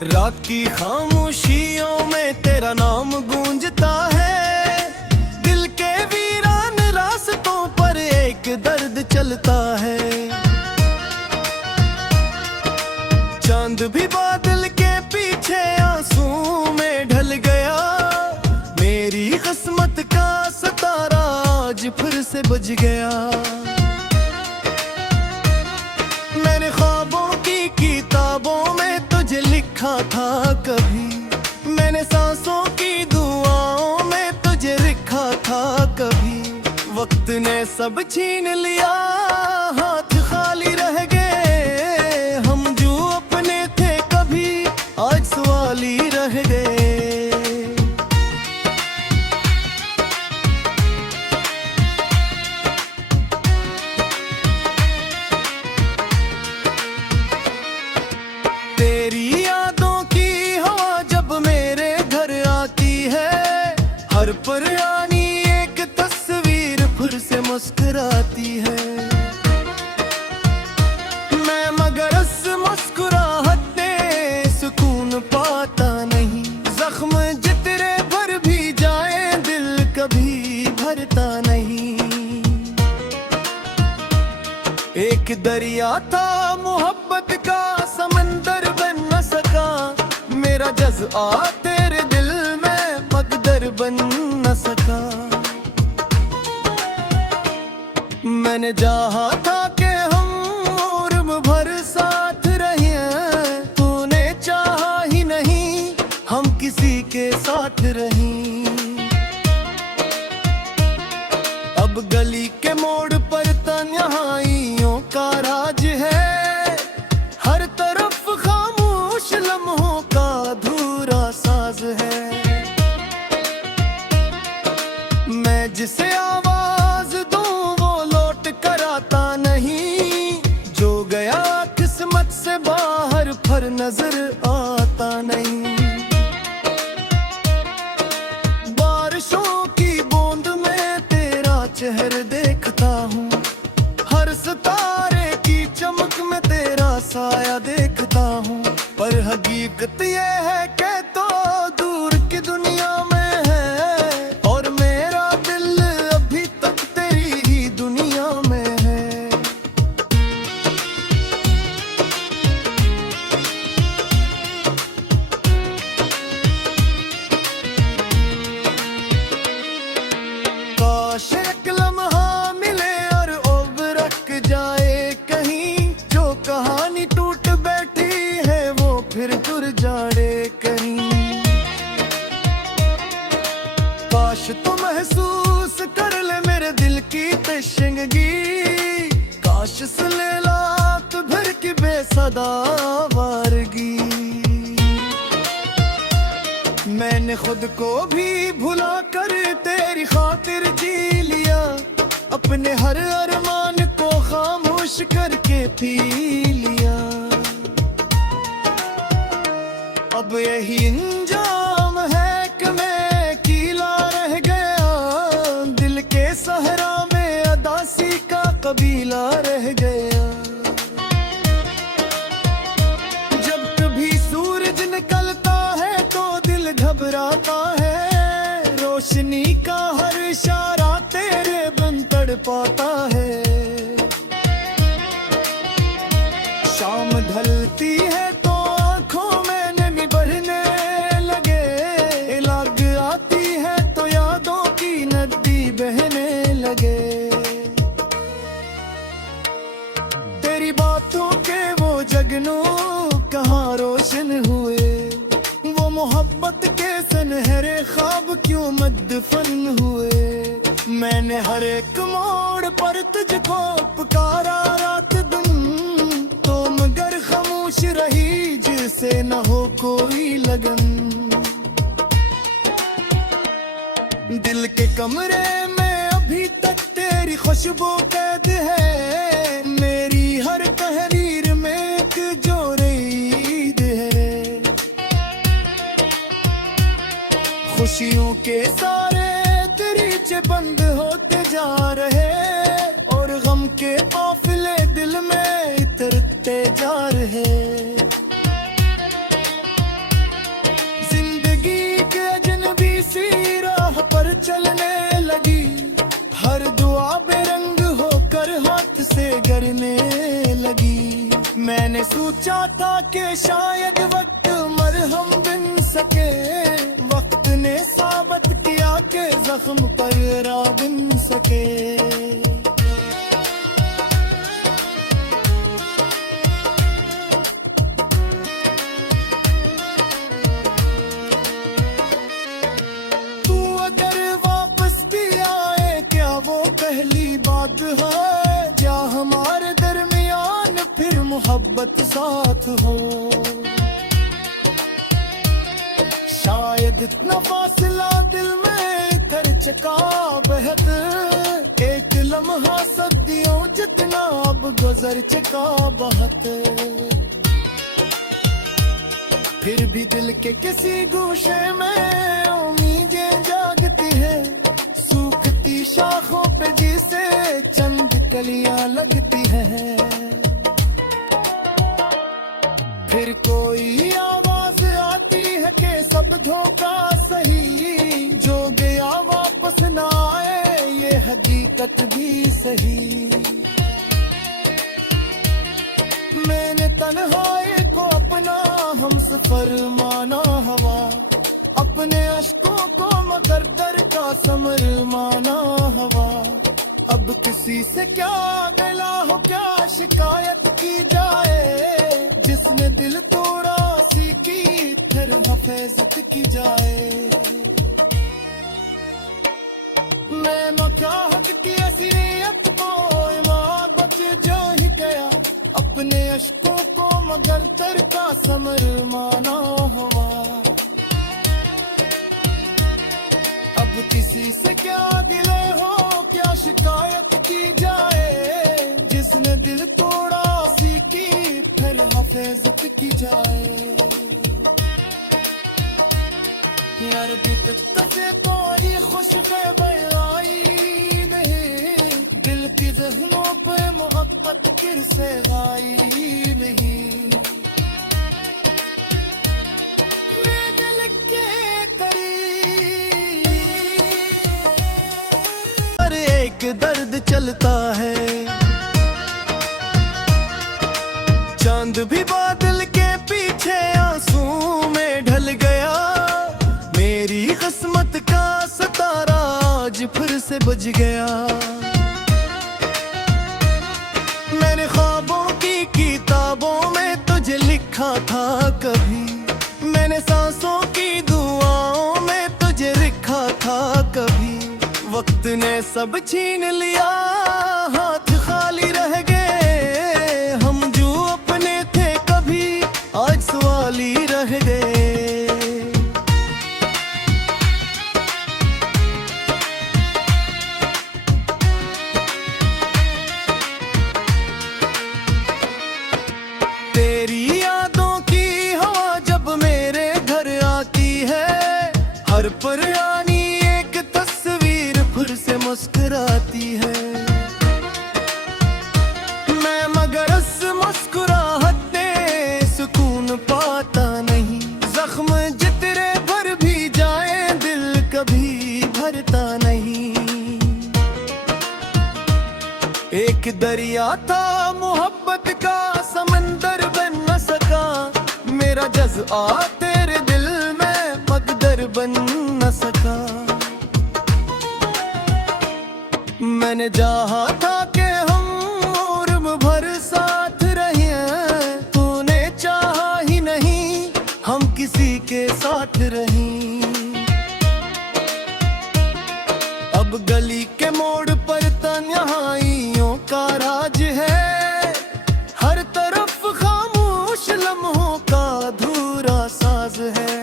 रात की खामोशियों में तेरा नाम गूंजता है। दिल के वीरान रास्तों पर एक दर्द चलता है। चांद भी बादल के पीछे आंसू में ढल गया। मेरी किस्मत का सितारा आज फिर से बज गया। मैंने ख्वाबों की किताबों में तुझे लिखा था कभी। मैंने सांसों की दुआओं में तुझे लिखा था कभी। वक्त ने सब छीन लिया, हाथ खाली रह गए। हम जो अपने थे कभी आज सवाल ही रह गए। तेरी यादों की हवा जब मेरे घर आती है, हर पुरानी एक तस्वीर फिर से मुस्कुराती है। मैं मगर उस मुस्कुराहट में सुकून पाता नहीं। जख्म जितने भर भी जाए दिल कभी भरता नहीं। एक दरिया था मोहब्बत का, समंदर बन न सका। मेरा जज्बा तेरे दिल में मकदर बन न सका। मैंने चाहा था कि हम उम्र भर साथ रहें। तूने चाहा ही नहीं हम किसी के साथ रहें। अब गली के मोड़ पर तन्हाइयों का राज है। हर तरफ खामोश लम्हों का अधूरा साज है। मैं जिसे आवाज दूं वो लौट कर आता नहीं। जो गया किस्मत से बाहर फिर नजर आता नहीं। बारिशों की बूंद में तेरा चेहरा देखता हूँ। हर सितारे की चमक में तेरा साया देखता हूँ। पर हकीकत ये है कि तो दूर की दुनिया में है। और मेरा दिल अभी तक तेरी ही दुनिया में है। काश एक लम्हा मिले और उबरक जाए कहीं। जो कहानी टूट बैठी है वो फिर जुड़ जाए कहीं। काश तो महसूस कर ले मेरे दिल की तशंगी। काश सुन ले रात भर की बेसदा वारगी। मैंने खुद को भी भुला कर तेरी खातिर जी लिया। अपने हर अरमान को खामोश करके पी लिया। अब यही इंजाम है कि मैं अकेला रह गया। दिल के सहरा में अदासी का कबीला रह गया। जब कभी सूरज निकलता है तो दिल घबराता है। रोशनी का हर इशारा तेरे बिन तड़पाता है। शाम ढलती है तो आंखों में नमी भरने लगे। लग आती है तो यादों की नदी बहने लगे। तेरी बातों के वो जगनू कहाँ रोशन हुए। वो मोहब्बत के सुनहरे ख्वाब क्यों मदफन हुए। मैंने हर एक मोड़ पर तुझको पुकारा रात दिन। तो मगर खामोश रही जिसे न हो कोई लगन। दिल के कमरे में अभी तक तेरी खुशबू कैद है। मेरी हर तहरीर में एक जोरे ईद है। खुशियों के सारे दरीचे बंद होते जा रहे। और गम के काफिले दिल में इतरते जा रहे। सोचा था कि शायद वक्त मरहम बिन सके, वक्त ने साबित किया कि जख्म पर रा बिन सके। तू अगर वापस भी आए क्या वो पहली बात है, क्या हमारे दरमियान फिर मोहब्बत साथ हो। शायद इतना फासला दिल में कर चका बेहद, एक लम्हा सदियों जितना अब गुजर चका बहुत। फिर भी दिल के किसी गोशे में उम्मीदें जागती है, सूखती शाखों पे जिसे चंद कलियां लगती है। फिर कोई आवाज आती है कि सब धोखा सही, जो गया वापस ना आए ये हकीकत भी सही। मैंने तन्हाई को अपना हमसफर माना हवा, अपने अश्कों को मगर दर का समर माना हवा। अब किसी से क्या गला हो क्या शिकायत की जाए, जिसने दिल तोड़ा सीखी फिर हिफाजत की जाए। मैं क्या हक की ऐसी नियत को माँ बच जो ही गया, अपने अश्कों को मगर दर का समर माना हवा। अब किसी से क्या गिले हो क्या शिकायत की जाए, जिसने दिल तोड़ा सीखी फिर हिफाजत की जाए। यार दिक्कत से कोई खुशखबर आई नहीं, दिल की जख्मों पे मोहब्बत फिर से गाई नहीं। मैं दिल के करीब हर एक दर्द चलता है, चांद भी बादल के पीछे आंसू में ढल गया। मेरी किस्मत का सितारा आज फिर से बुझ गया। मैंने ख्वाबों की किताबों में तुझे लिखा था कभी, मैंने सांसों की दुआओं में तुझे लिखा था कभी। वक्त ने सब छीन लिया हाथ खाली रह गए, हम जो अपने थे कभी आज सवाल ही रह गए। तेरी यादों की हवा जब मेरे घर आती है, हर पुरानी एक तस्वीर फिर से मुस्कुराती है। मैं मगर उस मुस्कुराहट में सुकून पाता नहीं, जख्म जितने भर भी जाए दिल कभी भरता नहीं। एक दरिया था मोहब्बत का समंदर बन न सका, मेरा जज्बा तेरे दिल में मकदर बन न सका। मैंने चाहा था कि हम उम्र भर साथ रहे, तूने चाहा ही नहीं हम किसी के साथ रहीं। अब गली के मोड़ पर तन्हाइयों का राज है, हर तरफ खामोश लम्हों का अधूरा साज है।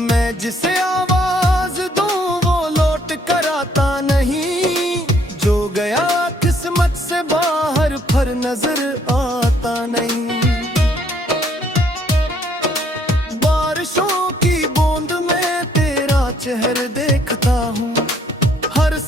मैं जिसे आवाज दूं वो लौट कर आता नहीं, जो गया किस्मत से बाहर फिर नजर आता नहीं। बारिशों की बूंद में तेरा चेहरा देखता हूँ, हर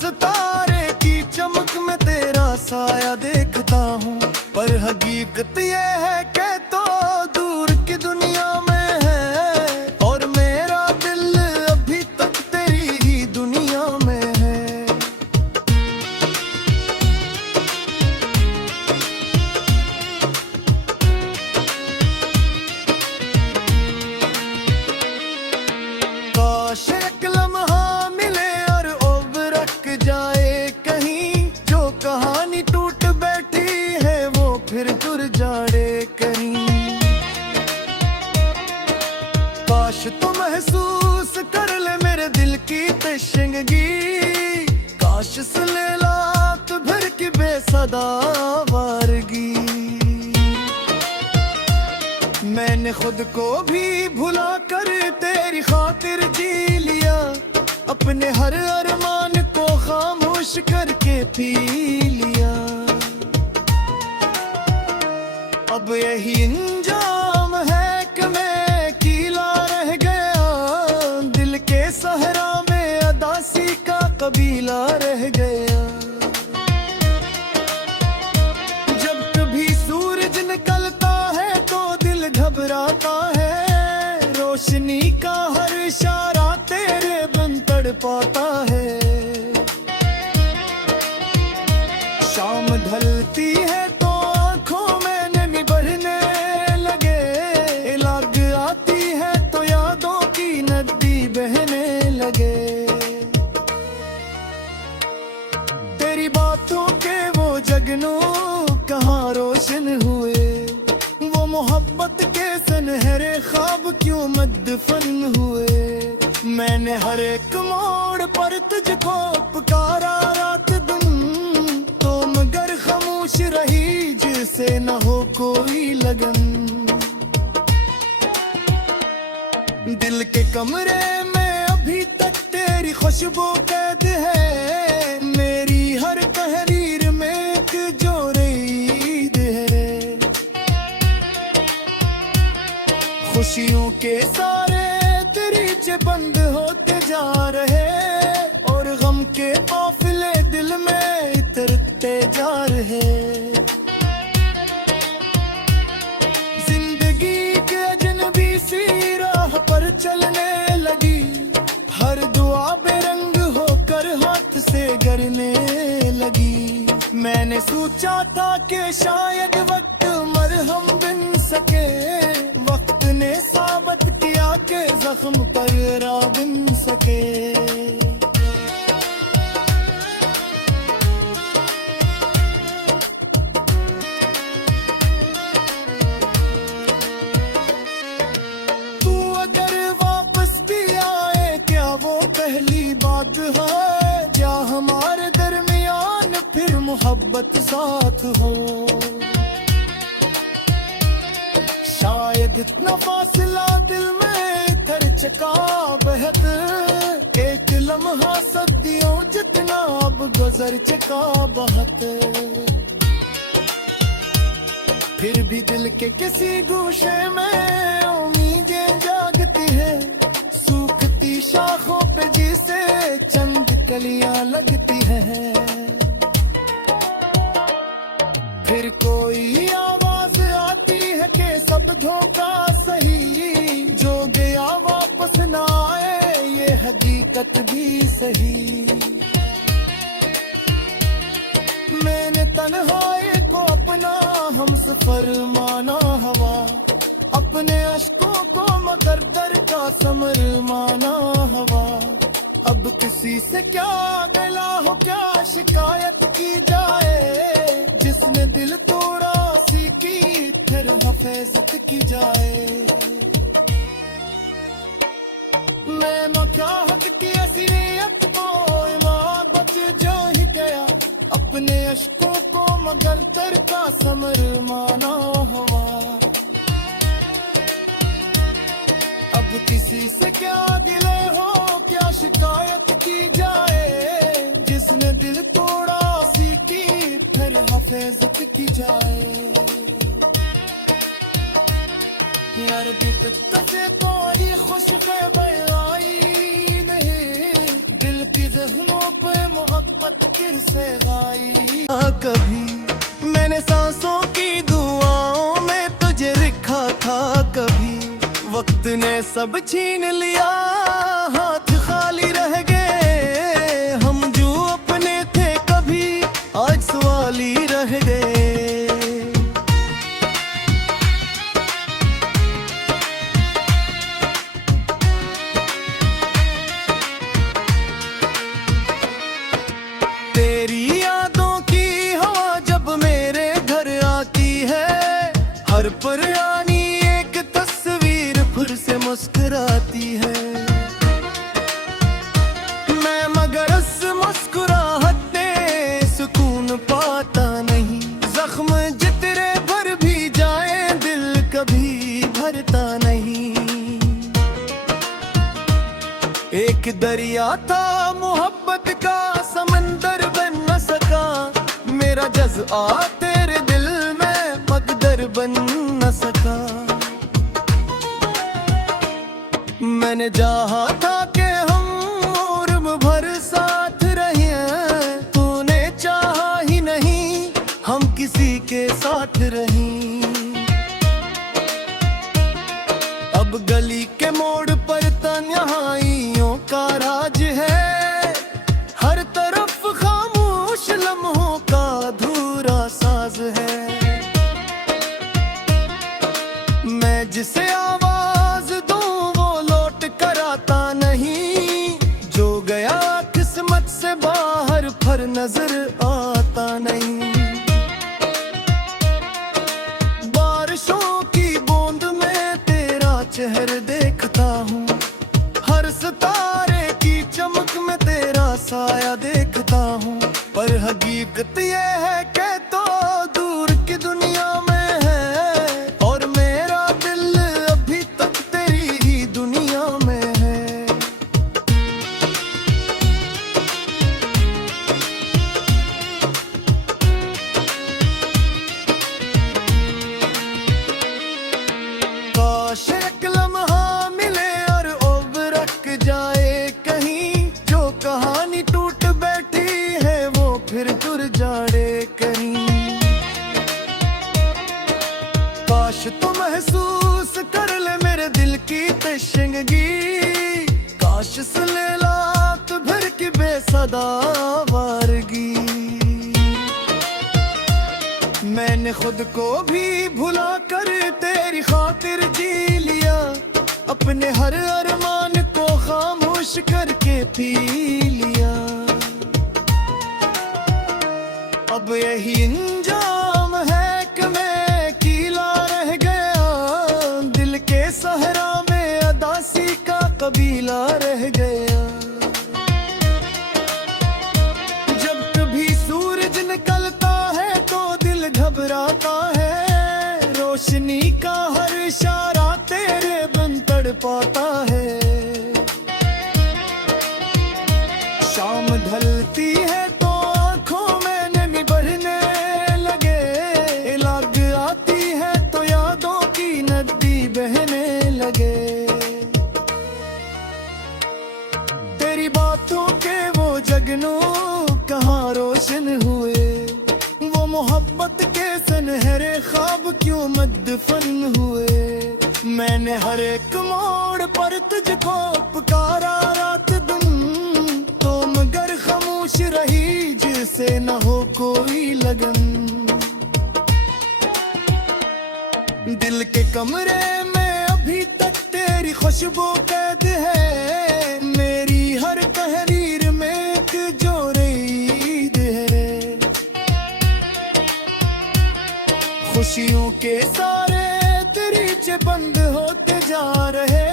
शिंगी काश सलेलात भर की बेसदा वारगी। मैंने खुद को भी भुला कर तेरी खातिर जी लिया, अपने हर अरमान को खामोश करके पी लिया। अब यही इंजाम है कि मैं कीला रह गया, दिल के सहरा में अदासी का कबीला रह गया। जब कभी सूरज निकलता है तो दिल घबराता है, रोशनी का हर इशारा तेरे बिन तड़पाता है। शाम ढलती है तो आंखों में नमी भरने लगे, लाग आती है तो यादों की नदी बहने लगे। तेरी बातों के वो जगनू कहाँ रोशन हुए, वो मोहब्बत के सुनहरे ख्वाब क्यों मद्दफन हुए। मैंने हर एक मोड़ पर तुझको पुकारा रात दिन, तो मगर खामोश रही जिसे न हो कोई लगन। दिल के कमरे में अभी तक तेरी खुशबू कैद है, मेरी हर तहरीर में एक जोरे ईद है। खुशियों के सारे दरीचे बंद होते जा रहे, और गम के काफिले दिल में इतरते जा रहे। जिंदगी के अजनबी सी राह पर चलने लगी, हर दुआ बेरंग होकर हाथ से गिरने लगी। मैंने सोचा था कि शायद वक्त मरहम बिन सके, वक्त ने साबित किया कि जख्म पर रा बिन सके। तू अगर वापस भी आए क्या वो पहली बात है, क्या हमारे दरमियान फिर मोहब्बत साथ हो। शायद इतना फासला दिल में कर चका बहत, एक लम्हा सदियों जितना अब गुजर चका बहत। फिर भी दिल के किसी गोशे में उम्मीदें जागती है, सूखती शाखों पे जिसे चंद कलियां लगती है। फिर कोई आवाज आती है कि सब धोखा सही, जो गया वापस ना आए ये हकीकत भी सही। मैंने तन्हाई को अपना हमसफर माना हवा, अपने अश्कों को मगर दर का समर माना हवा। अब किसी से क्या गिला हो क्या शिकायत की जाए, जिसने दिल तोड़ा सी की फिर हिफाजत की जाए। मैं क्या हद की असलियत को इमारत जो ही गया, अपने अश्कों को मगर दर का समर माना हुआ। अब किसी से क्या गिले हो क्या शिकायत की जाए, जिसने दिल तोड़ा सी की फिर हिफाजत की जाए। यार से कोई खुशखबर आई नहीं, दिल की जख्मों पे मोहब्बत फिर से गाई। कभी मैंने सांसों की दुआओं में तुझे लिखा था, कभी वक्त ने सब छीन लिया, हाथ खाली रह गए। हम जो अपने थे कभी आज सवाल ही रह गए। तेरी यादों की हवा जब मेरे घर आती है, हर पुरानी एक तस्वीर फिर से मुस्कुराती है। मोहब्बत का समंदर बन न सका, मेरा जज्बा तेरे दिल में मकदर बन न सका। मैंने चाहा था कि हम उम्र भर साथ रहे, तूने चाहा ही नहीं हम किसी के साथ रहीं। अब गली के मोड़ पर तन्हाइयों का राज है, हर तरफ खामोश लम्हों का अधूरा साज है। मैं जिसे आवाज दूं वो लौट कर आता नहीं, जो गया किस्मत से बाहर फिर नजर आता नहीं। बारिशों की बूंद में तेरा चेहरा देखता हूँ, हर सितारे की चमक में तेरा साया देखता हूँ। पर हकीकत ये है कि तो दूर की दुनिया में है, और मेरा दिल अभी तक तेरी ही दुनिया में है। काश एक लम्हा मिले और उबरक जाए कहीं, जो कहानी टूट बैठी है वो फिर जुड़ जाए कहीं। काश तू महसूस कर ले मेरे दिल की तशंगी, काश सुन रात भर की बेसदा वारगी। मैंने खुद को भी भुला कर तेरी खातिर जी लिया, अपने हर अरमान को खामोश करके पी लिया। अब यही इंजाम है कि मैं अकेला रह गया, दिल के सहरा में अदासी का कबीला रह गया। जब कभी सूरज निकलता है तो दिल घबराता है, रोशनी का हर इशारा तेरे बिन तड़पाता है। शाम ढलती है तो आंखों में नमी बढ़ने लगे, लग आती है तो यादों की नदी बहने लगे। तेरी बातों के वो जगनू कहाँ रोशन हुए, वो मोहब्बत के सुनहरे ख्वाब क्यों मदफन हुए। मैंने हर एक मोड़ पर तुझको पुकारा रात दिन, तो मगर खामोश रही जिसे न हो कोई लगन। दिल के कमरे में अभी तक तेरी खुशबू कैद है, मेरी हर तहरीर में एक जोरे ईद है। खुशियों के सारे दरीचे बंद होते जा रहे,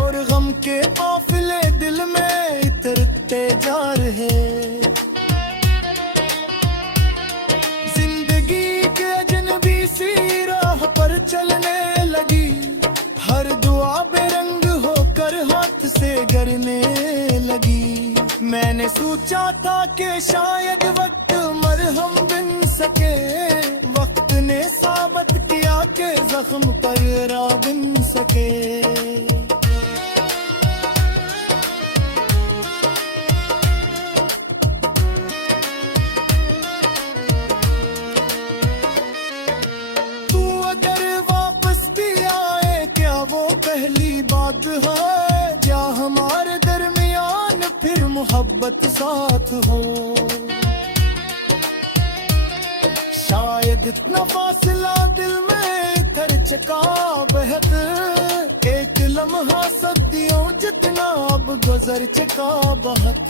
और गम के काफिले दिल में इतरते जा रहे। जिंदगी के अजनबी सी राह पर चलने लगी, हर दुआ बेरंग होकर हाथ से गिरने लगी। मैंने सोचा था कि शायद वक्त मरहम बन सके, वक्त ने साबित किया कि जख्म पर रा बन सके। तू अगर वापस भी आए क्या वो पहली बात है, क्या हमारे दरमियान फिर मोहब्बत साथ हो। शायद इतना फासला दिल में कर चका बहत, एक लम्हा सदियों जितना अब गुजर चका बहत।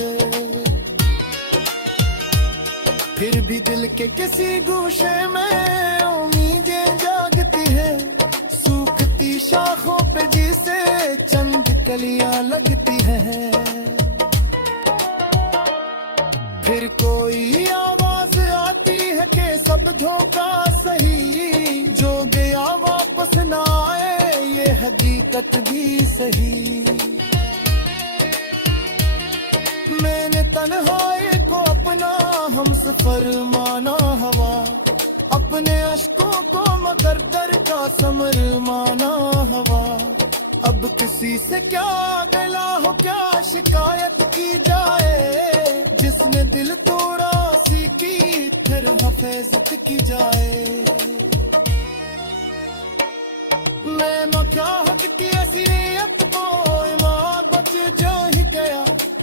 फिर भी दिल के किसी गोशे में उम्मीदें जागती है, सूखती शाखों पे जिसे चंद कलियां लगती है। फिर कोई आवाज आती है कि सब धोखा सही, जो गया वापस ना आए ये हकीकत भी सही। मैंने तन्हाई को अपना हम सफर माना हवा, अपने अश्कों को मगर दर का समर माना हवा। अब किसी से क्या गिला हो, क्या शिकायत की जाए, जिसने दिल तोड़ा सी की फिर हिफाजत की जाए। मैं क्या हक की ऐसी नियत को माँ बच जो ही गया,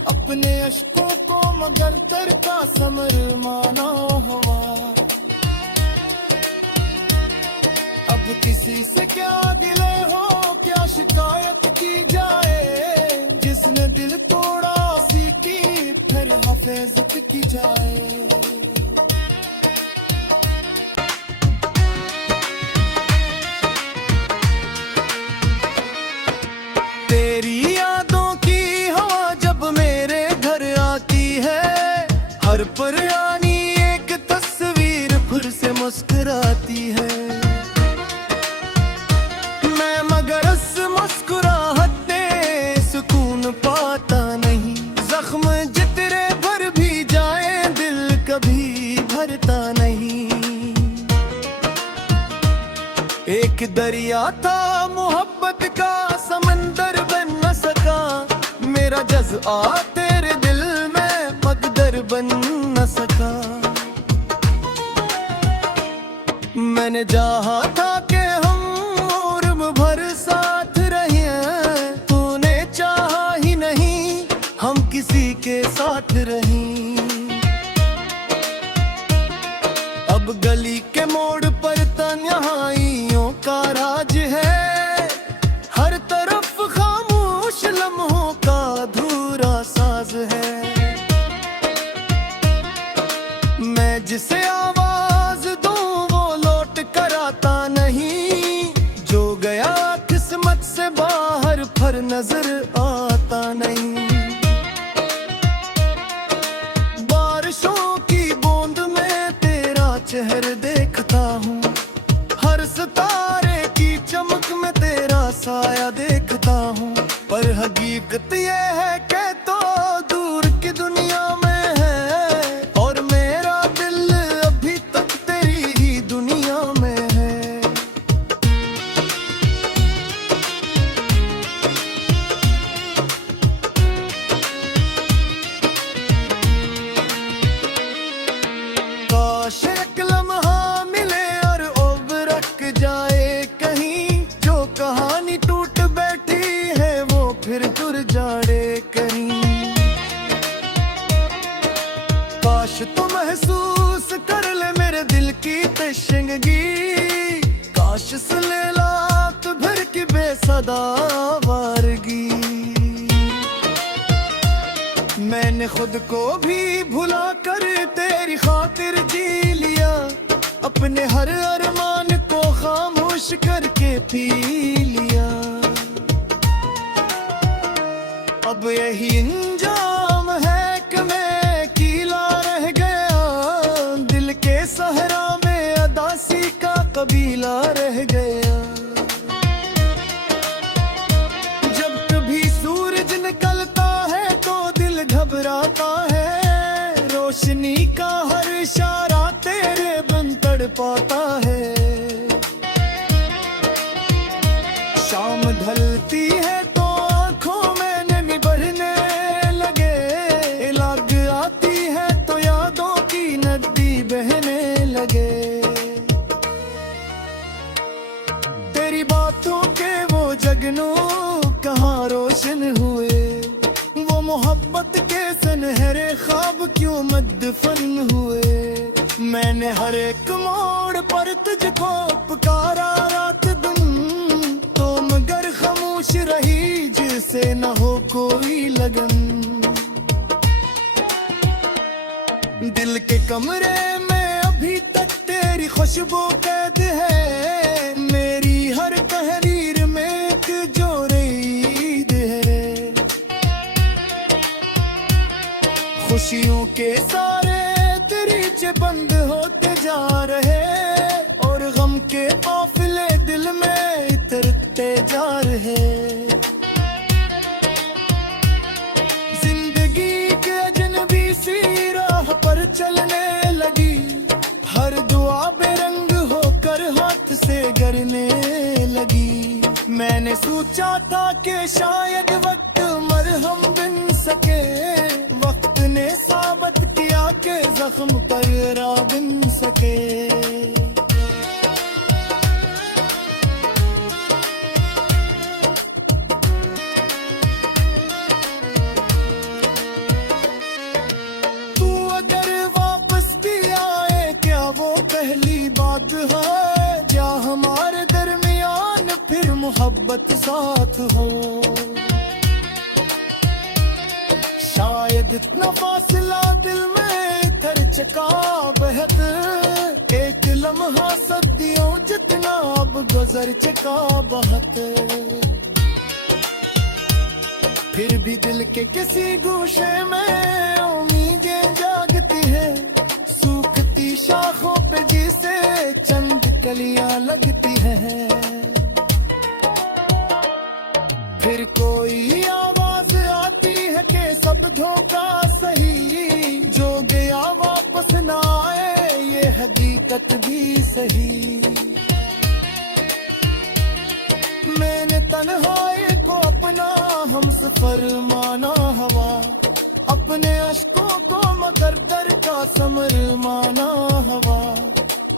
अपने अश्कों को मगर दर का समर माना हवा। अब किसी से क्या गिले हो, क्या शिकायत की जाए, जिसने दिल तोड़ा सी की फिर हिफाजत की जाए। तेरी यादों की हवा जब मेरे घर आती है, हर पुरानी एक तस्वीर फिर से मुस्कुराती है। मैं मगर उस मुस्कुराहट में सुकून पाता नहीं, जख्म जितने भर भी जाए दिल कभी भरता नहीं। एक दरिया था मोहब्बत का समंदर बन न सका, मेरा जज्बा तेरे दिल में मकदर बन न सका। मैंने चाहा था कि हम उम्र भर साथ रहे, तूने चाहा ही नहीं हम किसी के साथ रहें। अब गली के मोड़ पर तन्हाइयों का राज है, हर तरफ खामोश लम्हों का अधूरा साज है। मैं जिसे आवाज दूं वो लौट कर आता नहीं, जो गया किस्मत से बाहर फिर नजर आता नहीं। बारिशों की बूंद में तेरा चेहरा देखता हूँ, हर सितारे की चमक में तेरा साया देखता हूँ। पर हकीकत ये है कि तो दूर की दुनिया में है, और मेरा दिल अभी तक तेरी ही दुनिया में है। काश एक लम्हा मिले और उबरक जाए कहीं, जो कहानी टूट बैठी है वो फिर जुड़ जाए कहीं। काश तू महसूस कर ले मेरे दिल की तशंगी, काश सुन ले रात भर की बेसदा वारगी। मैंने खुद को भी भुला कर तेरी खातिर जी लिया, अपने हर अरमान को खामोश करके पी लिया। अब यही इंजाम है कि मैं कीला रह गया, दिल के सहरा में अदासी का कबीला रह गया। जब कभी सूरज निकलता है तो दिल घबराता है, रोशनी का हर इशारा तेरे बिन तड़पाता है। शाम ढलती है तो आंखों में नमी भरने लगे, लग आती है तो यादों की नदी बहने लगे। तेरी बातों के वो जगनू कहाँ रोशन हुए, वो मोहब्बत के सुनहरे ख्वाब क्यों मदफन हुए। मैंने हर एक मोड़ पर तुझको पुकारा रात दिन, तो मगर खामोश रही जिसे न हो कोई लगन। दिल के कमरे में अभी तक तेरी खुशबू कैद है, मेरी हर तहरीर में एक जोरे ईद है। खुशियों के सारे दरीचे बंद होते जा रहे, और गम के काफिले दिल में इतरते जा रहे। जिंदगी के चलने लगी, हर दुआ बेरंग होकर हाथ से गिरने लगी। मैंने सोचा था कि शायद वक्त मरहम बिन सके, वक्त ने साबित किया कि जख्म पर रा बिन सके। पहली बात है क्या हमारे दरमियान फिर मोहब्बत साथ हो, शायद इतना फासला दिल में कर चका बहत, एक लम्हा सदियों जितना अब गुजर चका बहुत। फिर भी दिल के किसी गोशे में उम्मीदें जागती है, सूखती शाखों पे जिसे चंद कलियां लगती है। फिर कोई आवाज आती है कि सब धोखा सही, जो गया वापस ना आए ये हकीकत भी सही। मैंने तन्हाई को अपना हमसफर माना हवा, अपने अश्कों को मगर दर का समर माना हवा।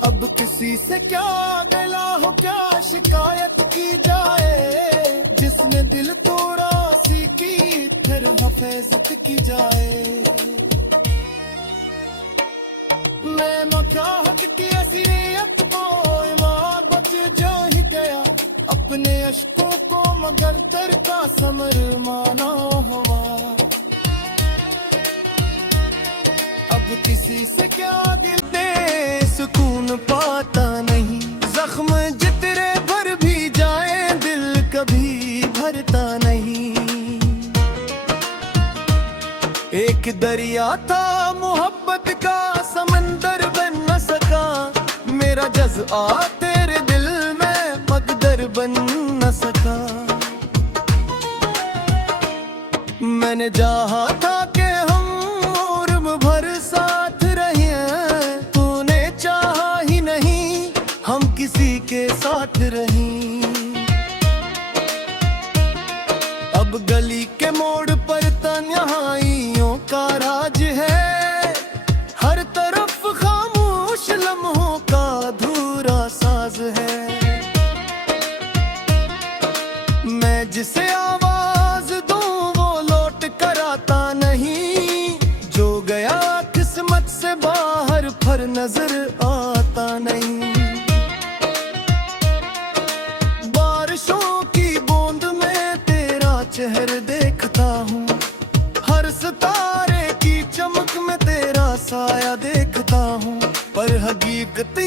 अब किसी से क्या गिला हो क्या शिकायत की जाए, जिसने दिल तोड़ा सी की फिर हिफाजत की जाए। मैं क्या हक की असलियत को ईमान बच जो ही गया, अपने अश्कों को मगर दर का समर माना हवा। अब किसी से क्या दिल दे सुकून पाता नहीं, जख्म जितने भर भी जाए दिल कभी भरता नहीं। एक दरिया था मोहब्बत का समंदर बन न सका, मेरा जज्बा तेरे दिल में मकदर बन न सका। मैंने चाहा था कि हम भर साथ रहे, तूने चाहा ही नहीं हम किसी के साथ रहीं। अब गली के मोड़ पर तन्हाइयों का राज है, हर तरफ खामोश लम्हों का अधूरा साज है। मैं जिसे आवाज दूं वो लौट कर आता नहीं, जो गया किस्मत से बाहर पर नजर आता नहीं। बारिशों की बूंद में तेरा चेहरा देखता हूँ, हर सितारे की चमक में तेरा साया देखता हूँ, पर हकीकत